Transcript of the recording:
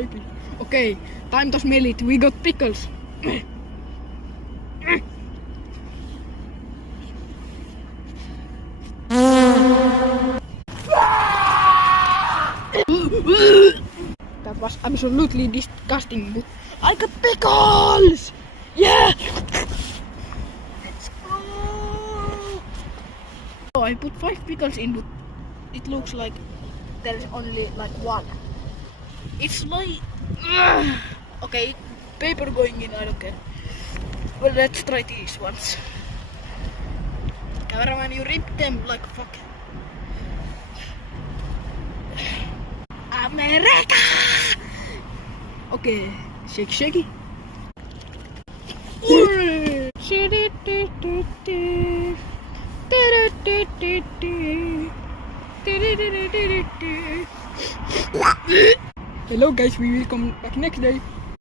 excited. Okay, time to smell it. We got pickles. That was absolutely disgusting, but I got pickles! Yeah! Let's go! Oh, I put 5 pickles in, but it looks like there's only like 1. It's like... Okay, paper going in, I don't care. Well, let's try these ones. Cameraman, you rip them like fuck. America! Okay, shake shaky. Hello guys, we will come back next day.